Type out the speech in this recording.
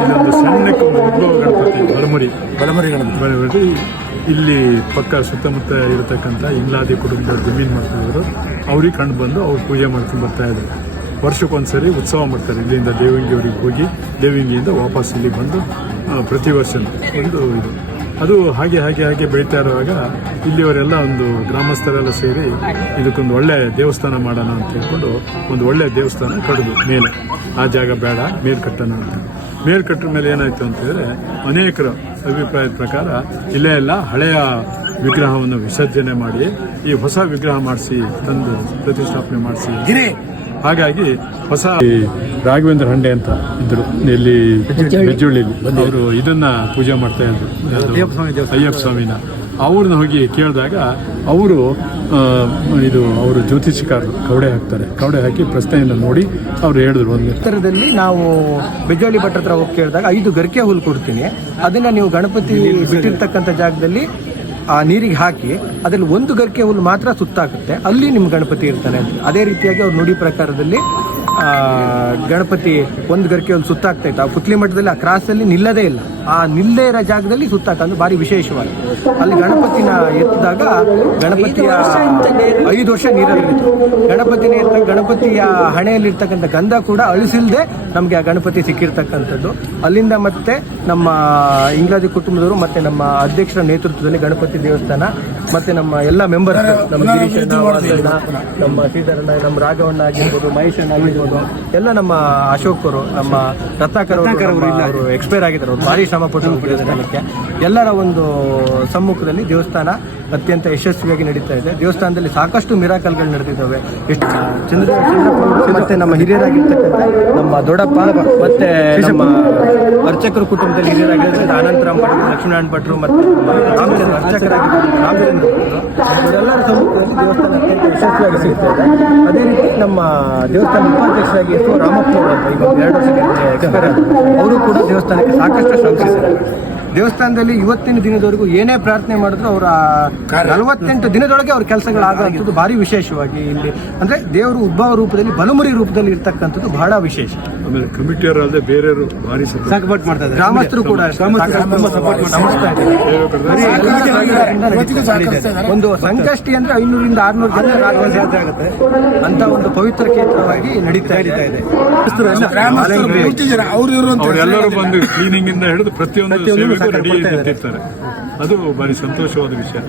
ಇಲ್ಲೊಂದು ಸಣ್ಣಕ್ಕೆ ಒಂದು ಗಣಪತಿ ಬಲಮುರಿ ಗಣಪತಿ ಇಲ್ಲಿ ಪಕ್ಕ ಸುತ್ತಮುತ್ತ ಇರತಕ್ಕಂಥ ಇಂಗ್ಲಾದಿ ಕುಟುಂಬದ ಜಮೀನು ಮಾಡ್ತಿದ್ರು ಅವ್ರಿಗೆ ಕಂಡು ಬಂದು ಅವ್ರು ಪೂಜೆ ಮಾಡ್ಕೊಂಡು ಬರ್ತಾಯಿದ್ರು. ವರ್ಷಕ್ಕೊಂದ್ಸರಿ ಉತ್ಸವ ಮಾಡ್ತಾರೆ. ಇಲ್ಲಿಂದ ದೇವಂಗಿಯವರಿಗೆ ಹೋಗಿ ದೇವಂಗಿಯಿಂದ ವಾಪಸ್ ಇಲ್ಲಿ ಬಂದು ಪ್ರತಿ ವರ್ಷ ಒಂದು ಇದು ಅದು ಹಾಗೆ ಬೆಳೀತಾ ಇರುವಾಗ ಇಲ್ಲಿಯವರೆಲ್ಲ ಒಂದು ಗ್ರಾಮಸ್ಥರೆಲ್ಲ ಸೇರಿ ಇದಕ್ಕೊಂದು ಒಳ್ಳೆ ದೇವಸ್ಥಾನ ಮಾಡೋಣ ಅಂತ ಹೇಳ್ಕೊಂಡು ಒಂದು ಒಳ್ಳೆ ದೇವಸ್ಥಾನ ಕಡಿದು ಮೇಲೆ ಆ ಜಾಗ ಬೇಡ ಮೇಲ್ ಕಟ್ಟೋಣ ಅಂತ. ಮೇಲ್ ಕಟ್ಟರ ಮೇಲೆ ಏನಾಯ್ತು ಅಂತಂದರೆ ಅನೇಕರ ಅಭಿಪ್ರಾಯದ ಪ್ರಕಾರ ಇಲ್ಲೇ ಎಲ್ಲ ಹಳೆಯ ವಿಗ್ರಹವನ್ನು ವಿಸರ್ಜನೆ ಮಾಡಿ ಈ ಹೊಸ ವಿಗ್ರಹ ಮಾಡಿಸಿ ತಂದು ಪ್ರತಿಷ್ಠಾಪನೆ ಮಾಡಿಸಿ ಹಾಗಾಗಿ ಹೊಸ ರಾಘವೇಂದ್ರ ಹಂಡೆ ಅಂತ ಇದ್ರು ಇಲ್ಲಿ ಬೆಜ್ಜುಳ್ಳಿಲಿ ಅವರು ಇದನ್ನ ಪೂಜೆ ಮಾಡ್ತಾ ಇದ್ರು ಅಯ್ಯಪ್ಪ ಸ್ವಾಮಿನ. ಅವ್ರನ್ನ ಹೋಗಿ ಕೇಳಿದಾಗ ಅವರು ಅವರು ಜ್ಯೋತಿಷಿಕಾರರು ಕವಡೆ ಹಾಕಿ ಪ್ರಶ್ನೆಯನ್ನು ನೋಡಿ ಅವ್ರು ಹೇಳಿದ್ರು. ಒಂದು ಉತ್ತರದಲ್ಲಿ ನಾವು ಬೆಜ್ಜೋಳಿ ಭಟ್ರ ಹತ್ರ ಹೋಗಿ ಕೇಳಿದಾಗ 5 ಗರಿಕೆ ಹುಲ್ಲು ಕೊಡ್ತೀನಿ, ಅದನ್ನ ನೀವು ಗಣಪತಿ ಬಿಟ್ಟಿರ್ತಕ್ಕಂಥ ಜಾಗದಲ್ಲಿ ಆ ನೀರಿಗೆ ಹಾಕಿ ಅದರಲ್ಲಿ 1 ಗರಿಕೆ ಹುಲ್ಲು ಮಾತ್ರ ಸುತ್ತಾಗುತ್ತೆ, ಅಲ್ಲಿ ನಿಮ್ಮ ಗಣಪತಿ ಇರ್ತಾನೆ ಅಂತ. ಅದೇ ರೀತಿಯಾಗಿ ಅವ್ರ ನುಡಿ ಪ್ರಕಾರದಲ್ಲಿ ಗಣಪತಿ 1 ಗರಿಕೆ ಹುಲ್ಲು ಸುತ್ತಾಗ್ತಾ ಇತ್ತು. ಆ ಪುತ್ಲಿ ಮಠದಲ್ಲಿ ಆ ಕ್ರಾಸಲ್ಲಿ ನಿಲ್ಲದೇ ಇಲ್ಲ, ಆ ನಿಲ್ಲೇ ಇರೋ ಜಾಗದಲ್ಲಿ ಸುತ್ತಾಕಂದು ಭಾರಿ ವಿಶೇಷವಾಗಿ ಅಲ್ಲಿ ಗಣಪತಿನ ಎತ್ತಿದಾಗ ಗಣಪತಿಯ 5 ವರ್ಷ ನೀರಲ್ಲಿತ್ತು. ಗಣಪತಿನ ಎತ್ತ ಗಣಪತಿಯ ಹಣೆಯಲ್ಲಿರ್ತಕ್ಕಂಥ ಗಂಧ ಕೂಡ ಅಳಿಸಿಲ್ಲದೆ ನಮಗೆ ಆ ಗಣಪತಿ ಸಿಕ್ಕಿರ್ತಕ್ಕಂಥದ್ದು. ಅಲ್ಲಿಂದ ಮತ್ತೆ ನಮ್ಮ ಇಂಗ್ಲಾದಿ ಕುಟುಂಬದವರು ಮತ್ತೆ ನಮ್ಮ ಅಧ್ಯಕ್ಷರ ನೇತೃತ್ವದಲ್ಲಿ ಗಣಪತಿ ದೇವಸ್ಥಾನ ಮತ್ತೆ ನಮ್ಮ ಎಲ್ಲ ಮೆಂಬರ್ಸ್, ನಮ್ಮ ಗಿರೀಶಣ್ಣ, ನಮ್ಮ ಶ್ರೀಧರಣ್ಣ, ನಮ್ಮ ರಾಘವಣ್ಣ ಆಗಿರ್ಬೋದು, ಮಹೇಶಣ್ಣ ಆಗಿರ್ಬೋದು, ಎಲ್ಲ ನಮ್ಮ ಅಶೋಕ್ ಅವರು, ನಮ್ಮ ರತ್ನಾಕರ್ ಅವರು ಎಕ್ಸ್ಪೈರ್ ಆಗಿದ್ದಾರೆ. ಅವರು ಭಾರಿ ಶ್ರಮ ಪಟ್ಟು ದೇವಸ್ಥಾನಕ್ಕೆ ಎಲ್ಲರ ಒಂದು ಸಮ್ಮುಖದಲ್ಲಿ ದೇವಸ್ಥಾನ ಅತ್ಯಂತ ಯಶಸ್ವಿಯಾಗಿ ನಡೀತಾ ಇದೆ. ದೇವಸ್ಥಾನದಲ್ಲಿ ಸಾಕಷ್ಟು ಮಿರಾಕಲ್ಗಳು ನಡೆದಿದ್ದಾವೆ. ಎಷ್ಟು ಚಂದ್ರಪ್ಪ ಮತ್ತೆ ನಮ್ಮ ಹಿರಿಯರಾಗಿರ್ತಕ್ಕಂಥ ನಮ್ಮ ದೊಡ್ಡಪ್ಪ ಮತ್ತೆ ನಮ್ಮ ಅರ್ಚಕರ ಕುಟುಂಬದಲ್ಲಿ ಹಿರಿಯರಾಗಿರ್ತಕ್ಕಂಥ ಅನಂತರಾಮ್ ಭಟ್ರು, ಲಕ್ಷ್ಮೀನಾರಾಯಣ ಭಟ್ರು ಮತ್ತೆ ರಾಮಚಂದ್ರ ಅರ್ಚಕರಾಗಿರ್ತಾರೆ ರಾಮಚಂದ್ರ ಇವರೆಲ್ಲರ ಸಮ್ಮುಖದಲ್ಲಿ ದೇವಸ್ಥಾನ ಅತ್ಯಂತ ಯಶಸ್ವಿಯಾಗಿ ಸಿಗ್ತಾ ಇದೆ. ಅದೇ ರೀತಿ ನಮ್ಮ ದೇವಸ್ಥಾನ ಉಪಾಧ್ಯಕ್ಷರಾಗಿ ರಾಮಪ್ಪ ಈಗ 2 ವರ್ಷಕ್ಕೆ ಎಕ್ಸ್ಪೈರ್ ಅವರು ಕೂಡ ದೇವಸ್ಥಾನಕ್ಕೆ ಸಾಕಷ್ಟು ಶ್ರಮಿಸಿದ್ದಾರೆ. ದೇವಸ್ಥಾನದಲ್ಲಿ ಇವತ್ತಿನ ದಿನದವರೆಗೂ ಏನೇ ಪ್ರಾರ್ಥನೆ ಮಾಡಿದ್ರು ಅವರ 48 ದಿನದೊಳಗೆ ಅವ್ರ ಕೆಲಸಗಳಾಗುವಂಥದ್ದು ಭಾರಿ ವಿಶೇಷವಾಗಿ ಇಲ್ಲಿ ಅಂದ್ರೆ ದೇವರು ಉದ್ಭವ ರೂಪದಲ್ಲಿ ಬಲಮುರಿ ರೂಪದಲ್ಲಿ ಇರ್ತಕ್ಕಂಥದ್ದು ಬಹಳ ವಿಶೇಷ. ಆಮೇಲೆ ಕಮಿಟಿಯವರು ಅಲ್ಲದೆ ಬೇರೆಯವರು ಭಾರಿ ಸಪೋರ್ಟ್ ಮಾಡ್ತಾರೆ, ಗ್ರಾಮಸ್ಥರು ಕೂಡ ಒಂದು ಸಂಕಷ್ಟಿ ಅಂದ್ರೆ 500ರಿಂದ 600 ಜನ ಜಾತ್ರೆ ಆಗುತ್ತೆ ಅಂತ ಒಂದು ಪವಿತ್ರ ಕ್ಷೇತ್ರವಾಗಿ ನಡೀತಾ ಇದೆ. ಅವರೆಲ್ಲರೂ ಬಂದು ಕ್ಲೀನಿಂಗ್ ಇಂದ ಹಿಡಿದು ಪ್ರತಿಯೊಂದು ರೆಡಿ ನಿಂತಿರ್ತಾರೆ. ಅದು ಭಾರಿ ಸಂತೋಷವಾದ ವಿಷಯ.